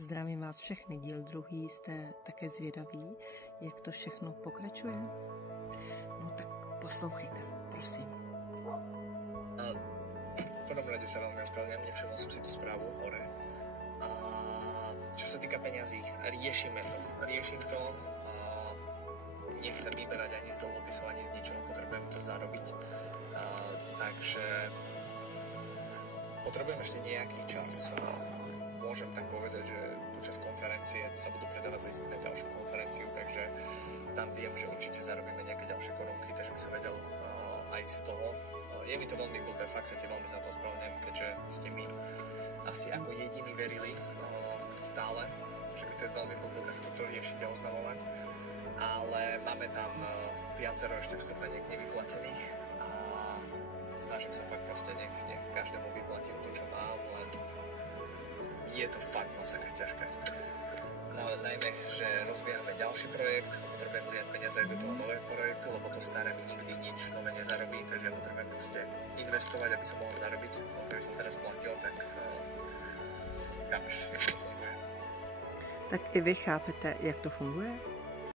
Zdravím vás všechny, díl druhý, jste také zvědaví, jak to všechno pokračuje? No tak poslouchejte, prosím. V prvom rade sa veľmi ospravedlňujem, nevšimol som si tú správu hore. A čo sa týka peňazí, riešim to. Nechcem vyberať ani z dlhopisov, ani z ničoho, potrebujem to zarobiť. Takže potrebujem ešte nejaký čas. Môžem tak povedať, že počas konferencie sa budú predávať lístky na ďalšiu konferenciu, takže tam viem, že určite zarobíme nejaké ďalšie korunky, takže by som vedel aj z toho. Je mi to veľmi blbé, fakt sa ti veľmi za to ospravedlňujem, keďže ste mi asi ako jediní verili stále, že mi to je veľmi blbé, tak toto riešiť a oznamovať. Ale máme tam viacero ešte vstupeniek nevyplatených a snažím sa fakt proste nech každému vyplatím to, čo mám, len je to fakt masakr ťažké. No, najmä, že rozbiehame ďalší projekt, potrebujem dať peniaze aj do toho nového projektu, lebo to staré mi nikdy nič nové nezarobí, takže ja potrebujem proste investovať, aby som mohol zarobiť. Keby som teraz platil, tak chápeš, jak to funguje. Tak i vy chápete, jak to funguje?